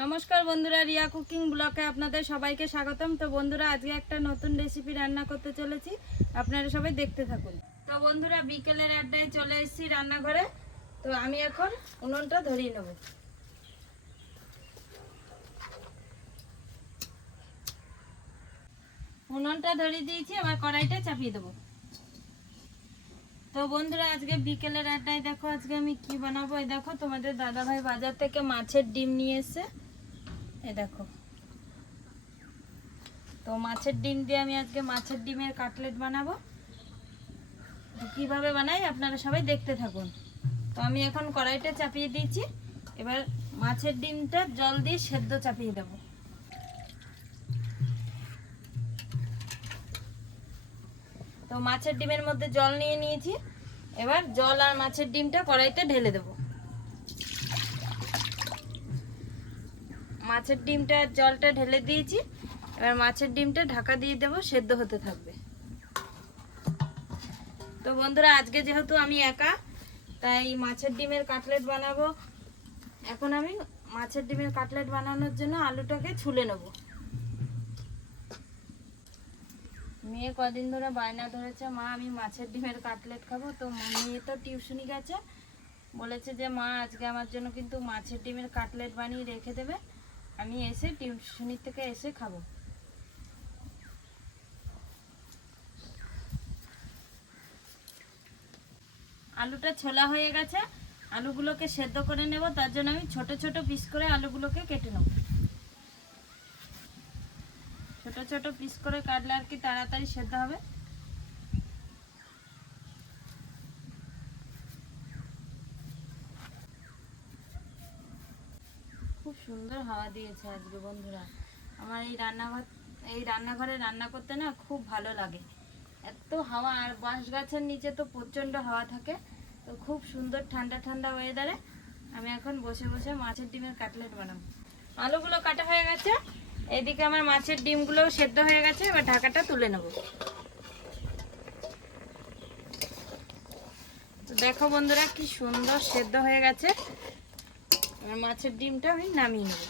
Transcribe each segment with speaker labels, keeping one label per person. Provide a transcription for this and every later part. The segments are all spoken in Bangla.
Speaker 1: নমস্কার বন্ধুরা, রিয়া কুকিং ব্লকে আপনাদের সবাইকে স্বাগতম। তো বন্ধুরা, আজকে একটা নতুন রেসিপি রান্না করতে চলেছি। আপনারা সবাই দেখতে থাকুন। তো বন্ধুরা, বিকেলের আড্ডায় চলে এসেছি রান্নাঘরে। তো আমি এখন উনুনটা ধরিয়ে নেব। উনুনটা ধরিয়ে দিয়েছি আবার কড়াইটা চাপিয়ে দেবো। তো বন্ধুরা, আজকে বিকেলের আড্ডায় দেখো, আজকে আমি কি বানাবো? দেখো, তোমাদের দাদা ভাই বাজার থেকে মাছের ডিম নিয়ে এসে এই দেখো। তো মাছের ডিম দিয়ে আমি আজকে মাছের ডিমের কাটলেট বানাবো। কীভাবে বানাই আপনারা সবাই দেখতে থাকুন। তো আমি এখন কড়াইটা চাপিয়ে দিয়েছি। এবার মাছের ডিমটা জল দিয়ে সেদ্ধ চাপিয়ে দেবো। তো মাছের ডিমের মধ্যে জল নিয়ে নিয়েছি। এবার জল আর মাছের ডিমটা কড়াইতে ঢেলে দেব। মাছের ডিমটা জলটা ঢেলে দিয়েছি। এবার মাছের ডিমটা ঢাকা দিয়ে দেবো, সেদ্ধ হতে থাকবে। তো বন্ধুরা, আজকে যেহেতু আমি একা, তাই মাছের ডিমের কাটলেট বানাবো। এখন আমি মাছের ডিমের কাটলেট বানানোর জন্য আলুটাকে ছুলে নেব। মেয়ে কদিন ধরে বায়না ধরেছে, মা, আমি মাছের ডিমের কাটলেট খাব। তো মেয়ে তো টিউশনি গেছে। বলেছে যে, মা, আজকে আমার জন্য কিন্তু মাছের ডিমের কাটলেট বানিয়ে রেখে দেবে। আমি এসে টিউশনি থেকে এসে খাব। আলুটা ছোলা হয়ে গেছে, আলুগুলোকে সেদ্ধ করে নেব, তার জন্য আমি ছোট ছোট পিস করে আলুগুলোকে কেটে নেব। ছোট ছোট পিস করে কাটলে আর কি তাড়াতাড়ি সেদ্ধ হবে। সুন্দর হাওয়া দিয়েছে আজকে বন্ধুরা। আমার এই রান্নাঘর এই রান্নাঘরে রান্না করতে না খুব ভালো লাগে। এত হাওয়া, আর বাঁশ গাছের নিচে তো প্রচণ্ড হাওয়া থাকে। তো খুব সুন্দর ঠান্ডা ঠান্ডা ওয়েদারে আমি এখন বসে বসে মাছের ডিমের কাটলেট বানাবো। আলুগুলো কাটা হয়ে গেছে। এদিকে আমার মাছের ডিমগুলো সেদ্ধ হয়ে গেছে। এবার ঢাকাটা তুলে নেব। দেখো বন্ধুরা, কি সুন্দর সেদ্ধ হয়ে গেছে। এবার মাছের ডিমটা আমি নামিয়ে নেব।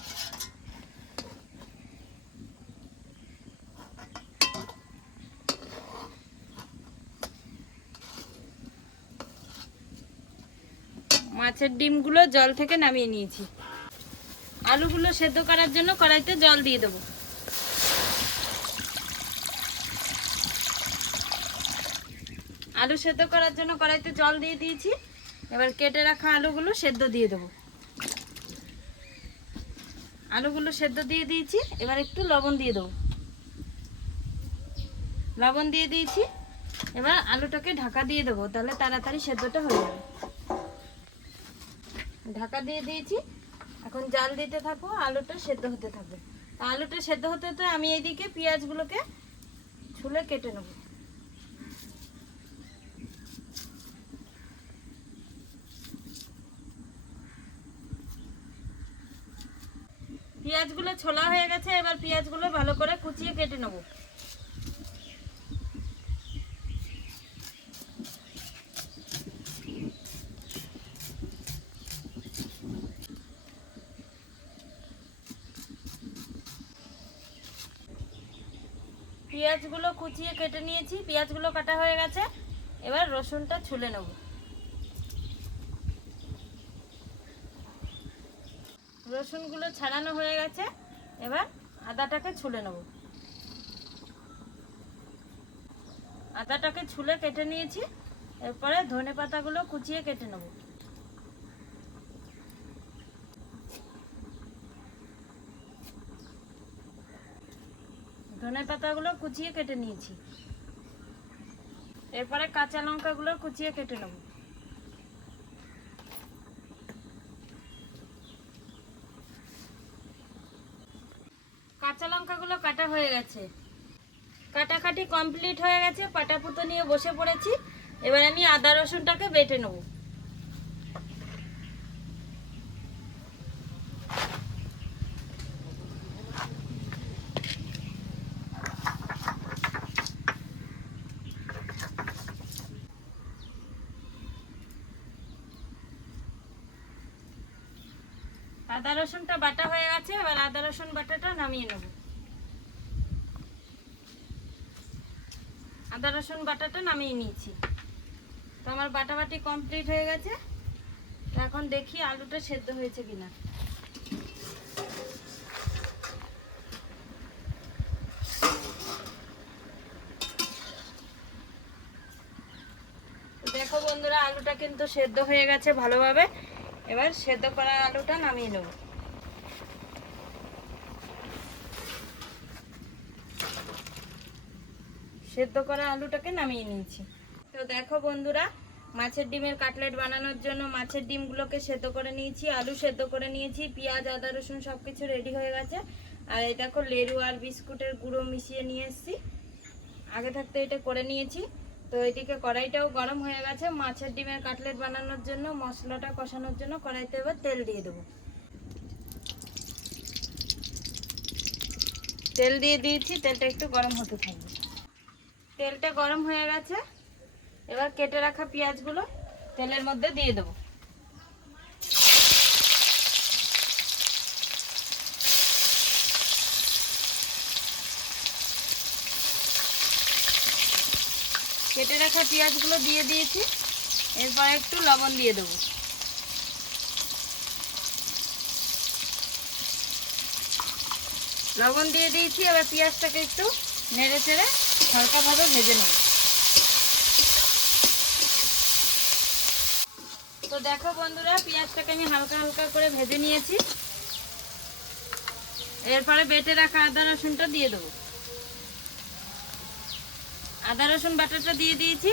Speaker 1: মাছের ডিমগুলো জল থেকে নামিয়ে নিয়েছি। আলুগুলো সেদ্ধ করার জন্য কড়াইতে জল দিয়ে দেবো। আলু সেদ্ধ করার জন্য কড়াইতে জল দিয়ে দিয়েছি। এবার কেটে রাখা আলুগুলো সেদ্ধ দিয়ে দেবো। আলুগুলো সেদ্ধ দিয়ে দিয়েছি। এবার একটু লবণ দিয়ে দেবো। লবণ দিয়ে দিয়েছি। এবার আলুটাকে ঢাকা দিয়ে দেবো, তাহলে তাড়াতাড়ি সেদ্ধটা হয়ে যাবে। ঢাকা দিয়ে দিয়েছি। এখন জাল দিতে থাকব, আলুটা সেদ্ধ হতে থাকবে। আলুটা সেদ্ধ হতে হতে আমি এইদিকে পেঁয়াজগুলোকে ছুলে কেটে নেব। পেঁয়াজগুলো ছোলা হয়ে গেছে, এবার পেঁয়াজগুলো ভালো করে কুচিয়ে কেটে নেব। পেঁয়াজগুলো কুচিয়ে কেটে নিয়েছি, পেঁয়াজগুলো কাটা হয়ে গেছে, এবার রসুনটা ছুলে নেব। রসুনগুলো ছাড়ানো হয়ে গেছে। এবার আদাটাকে ছুলে নেব। আদাটাকে ছুলে কেটে নিয়েছি। এরপরে ধনে পাতাগুলো কুচিয়ে কেটে নেব। ধনে পাতাগুলো কুচিয়ে কেটে নিয়েছি। এরপরে কাঁচা লঙ্কাগুলো কুচিয়ে কেটে নেব। কাঁচা লঙ্কাগুলো কাটা হয়ে গেছে। কাটাকাটি কমপ্লিট হয়ে গেছে পাটা পুতো নিয়ে বসে পড়েছি। এবার আমি আদা রসুনটাকে বেটে নেব। আদা রসুনটা বাটা হয়ে গেছে, এবার আদা রসুন বাটাটা নামিয়ে নেব। আদা রসুন বাটাটা নামিয়ে নিয়েছি। তো আমার বাটাবাটি কমপ্লিট হয়ে গেছে। এখন দেখি আলুটা সেদ্ধ হয়েছে কিনা। দেখো বন্ধুরা, আলুটা কিন্তু সেদ্ধ হয়ে গেছে ভালোভাবে। এবার সেদ্ধ করা আলুটা নামিয়ে নেব। সেদ্ধ করা আলুটাকে নামিয়ে নিয়েছি। তো দেখো বন্ধুরা, মাছের ডিমের কাটলেট বানানোর জন্য মাছের ডিমগুলোকে সেদ্ধ করে নিয়েছি, আলু সেদ্ধ করে নিয়েছি, পেঁয়াজ, আদা, রসুন সব কিছু রেডি হয়ে গেছে। আর এই দেখো লেরু আর বিস্কুটের গুঁড়ো মিশিয়ে নিয়ে এসেছি। আগে থাকতে এটা করে নিয়েছি। তো এদিকে কড়াইটাও গরম হয়ে গেছে। মাছের ডিমের কাটলেট বানানোর জন্য, মশলাটা কষানোর জন্য কড়াইতে এবার তেল দিয়ে দেবো। তেল দিয়ে দিয়েছি, তেলটা একটু গরম হতে থাকবে। তেলটা গরম হয়ে গেছে। এবার কেটে রাখা পেঁয়াজগুলো তেলের মধ্যে দিয়ে দেবো। কেটে রাখা পেঁয়াজগুলো দিয়ে দিয়েছি। এরপর একটু লবণ দিয়ে দেবো। লবণ দিয়ে দিয়েছি, এবার পেঁয়াজটাকে একটু নেড়ে চেড়ে হালকাভাবে ভেজে নেব। তো দেখো বন্ধুরা, পেঁয়াজটাকে আমি হালকা হালকা করে ভেজে নিয়েছি। এরপরে বেটে রাখা আদা রসুনটা দিয়ে দেবো। আদা, রসুন বাটাটা দিয়ে দিয়েছি।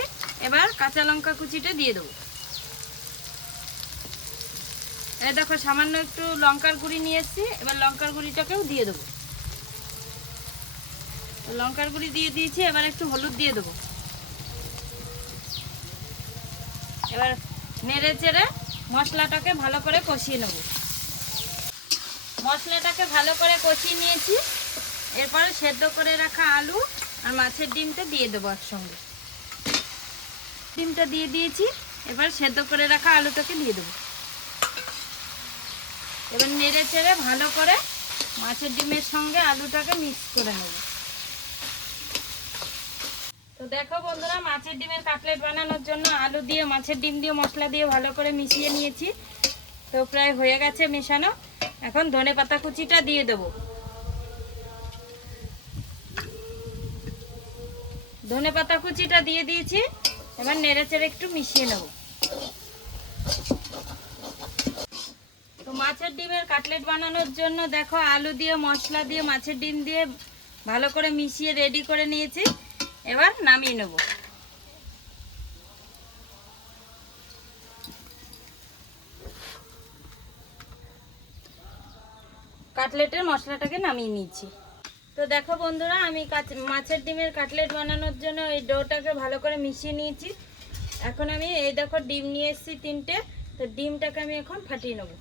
Speaker 1: এবার কাঁচা লঙ্কা কুচিটা দিয়ে দেবো। এই দেখো, সামান্য একটু লঙ্কার গুঁড়ি নিয়ে এসেছি। এবার লঙ্কার গুঁড়িটাকেও দিয়ে দেবো। লঙ্কার গুঁড়ি দিয়ে দিয়েছি, এবার একটু হলুদ দিয়ে দেবো। এবার নেড়ে চেড়ে মশলাটাকে ভালো করে কষিয়ে নেব। মশলাটাকে ভালো করে কষিয়ে নিয়েছি। এরপরে সেদ্ধ করে রাখা আলু আর মাছের ডিমটা দিয়ে দেবো একসঙ্গে। ডিমটা দিয়ে দিয়েছি, এবার সেদ্ধ করে রাখা আলুটাকে দিয়ে দেবো। এবার নেড়ে চেড়ে ভালো করে মাছের ডিমের সঙ্গে আলুটাকে মিক্স করে নেব। তো দেখো বন্ধুরা, মাছের ডিমের কাটলেট বানানোর জন্য আলু দিয়ে, মাছের ডিম দিয়ে, মশলা দিয়ে ভালো করে মিশিয়ে নিয়েছি। তো প্রায় হয়ে গেছে মেশানো। এখন ধনে পাতা কুচিটা দিয়ে দেবো। ধনে পাতা কুচিটা দিয়ে দিয়েছি। এবার নেড়ে চেড়ে একটু মিশিয়ে নেব। তো মাছের ডিমের কাটলেট বানানোর জন্য দেখো আলু দিয়ে, মশলা দিয়ে, মাছের ডিম দিয়ে ভালো করে মিশিয়ে রেডি করে নিয়েছি। এবার নামিয়ে নেব। কাটলেটের মশলাটাকে নামিয়ে নিয়েছি। তো দেখো বন্ধুরা, আমি মাছের ডিমের কাটলেট বানানোর জন্য এই ডোটাকে ভালো করে মিশিয়ে নিয়েছি। এখন আমি এই দেখো ডিম নিয়ে এসেছি তিনটে, তো ডিমটাকে আমি এখন ফাটিয়ে নেব।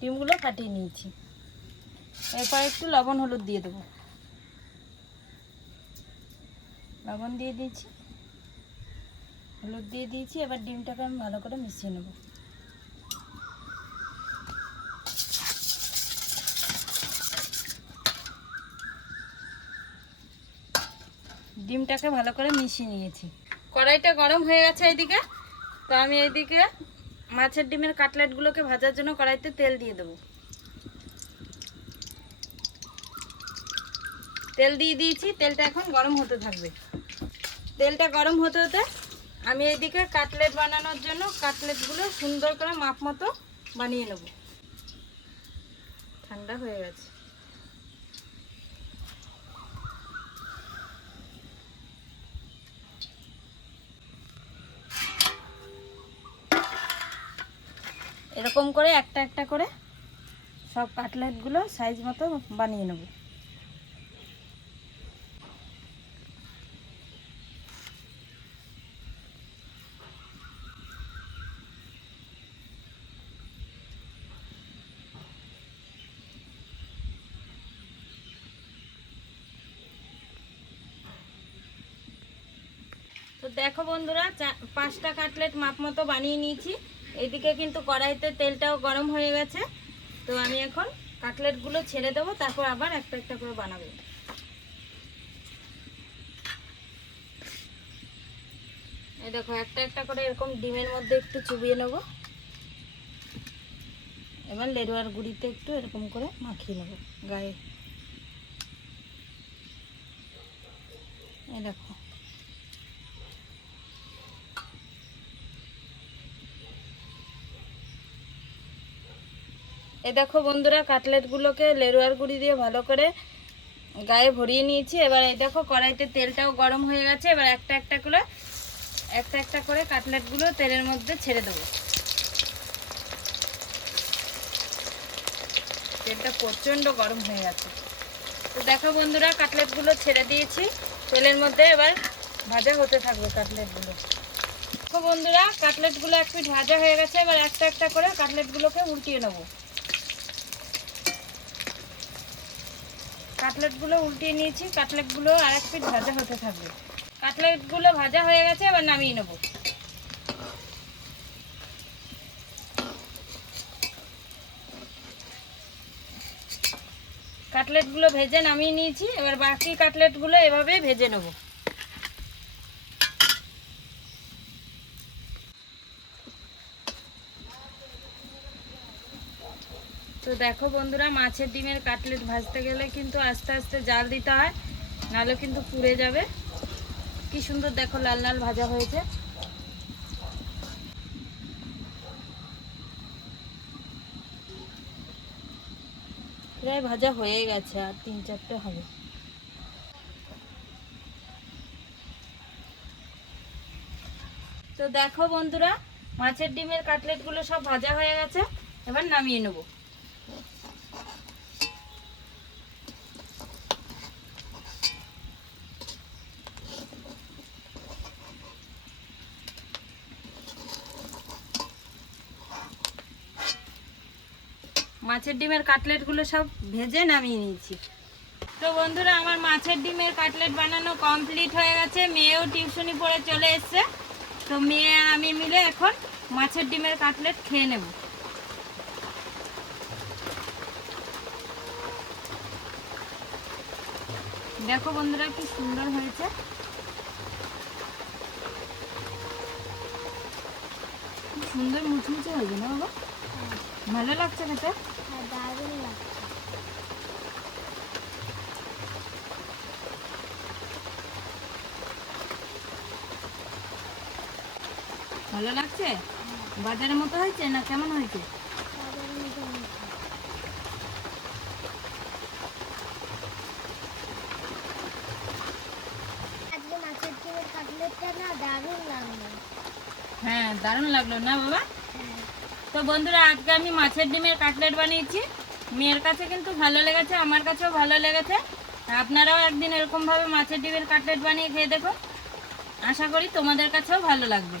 Speaker 1: ডিমগুলো ফাটিয়ে নিয়েছি। এরপর একটু লবণ হলুদ দিয়ে দেবো। লবণ দিয়ে দিয়েছি। হলুদ দিয়ে দিয়েছি, এবার ডিমটাকে আমি ভালো করে মিশিয়ে নেব। ডিমটাকে ভালো করে মিশিয়ে নিয়েছি। কড়াইটা গরম হয়ে গেছে এইদিকে। তো আমি এইদিকে মাছের ডিমের কাটলেটগুলোকে ভাজার জন্য কড়াইতে তেল দিয়ে দেবো। তেল দিয়ে দিয়েছি, তেলটা এখন গরম হতে থাকবে। তেলটা গরম হতে হতে আমি এদিকে কাটলেট বানানোর জন্য কাটলেটগুলো সুন্দর করে মাপ মতো বানিয়ে নেব। ঠান্ডা হয়ে গেছে। এরকম করে একটা একটা করে সব কাটলেটগুলো সাইজ মতো বানিয়ে নেব। তো দেখো বন্ধুরা পাঁচটা কাটলেট মাপ মতো বানিয়ে নিয়েছি। এইদিকে কিন্তু কড়াইতে তেলটাও গরম হয়ে গেছে। তো আমি এখন কাটলেটগুলো ছেড়ে দেবো, তারপর আবার একটা একটা করে বানাবো। এই দেখো, একটা একটা করে এরকম ডিমের মধ্যে একটু চুবিয়ে নেব। এবার লেরুয়ার গুঁড়িতে একটু এরকম করে মাখিয়ে নেব গায়ে। এই দেখো এ দেখো বন্ধুরা, কাটলেটগুলোকে লেরুয়ার গুঁড়ি দিয়ে ভালো করে গায়ে ভরিয়ে নিয়েছি। এবার এই দেখো কড়াইতে তেলটাও গরম হয়ে গেছে। এবার একটা একটা করে, একটা একটা করে কাটলেটগুলো তেলের মধ্যে ছেড়ে দেবো। তেলটা প্রচণ্ড গরম হয়ে গেছে। তো দেখো বন্ধুরা, কাটলেটগুলো ছেড়ে দিয়েছি। তেলের মধ্যে এবার ভাজা হতে থাকবে কাটলেটগুলো। দেখো বন্ধুরা, কাটলেটগুলো এক পিঠ ভাজা হয়ে গেছে। এবার একটা একটা করে কাটলেটগুলোকে উল্টিয়ে নেব। কাটলেটগুলো উল্টিয়ে নিয়েছি, কাটলেটগুলো আর এক পিঠ ভাজা হতে থাকবে। কাটলেটগুলো ভাজা হয়ে গেছে, এবার নামিয়ে নেব। কাটলেটগুলো ভেজে নামিয়ে নিয়েছি, এবার বাকি কাটলেটগুলো এভাবে ভেজে নেব। তো দেখো বন্ধুরা, মাছের ডিমের কাটলেট ভাজতে গেলে কিন্তু আস্তে আস্তে জাল দিতে হয়, নাহলে কিন্তু পুড়ে যাবে। কি সুন্দর দেখো, লাল লাল ভাজা হয়েছে। প্রায় ভাজা হয়ে গেছে, আর তিন চারটে হবে। তো দেখো বন্ধুরা, মাছের ডিমের কাটলেটগুলো সব ভাজা হয়ে গেছে, এবার নামিয়ে নেব। মাছের ডিমের কাটলেটগুলো সব ভেজে নামিয়ে নিয়েছি। তো বন্ধুরা, আমার মাছের ডিমের কাটলেট বানানো কমপ্লিট হয়ে গেছে। মেয়েও টিউশনি পড়ে চলে এসছে। তো মেয়ে আর আমি মিলে এখন মাছের ডিমের কাটলেট খেয়ে নেব। দেখো বন্ধুরা, কি সুন্দর হয়েছে। সুন্দর মুচমুচে হয়েছে না বাবা? ভালো লাগছে খেতে? ভালো লাগছে? বাজারের মতো হয়েছে না কেমন হয়েছে? হ্যাঁ দারুণ লাগল না বাবা?
Speaker 2: হ্যাঁ।
Speaker 1: তো বন্ধুরা আজকে আমি মাছের ডিমের কাটলেট বানিয়েছি। মেয়ের কাছে কিন্তু ভালো লেগেছে আমার কাছেও ভালো লেগেছে। আপনারাও একদিন এরকমভাবে মাছের ডিমের কাটলেট বানিয়ে খেয়ে দেখো আশা করি তোমাদের কাছেও ভালো লাগবে।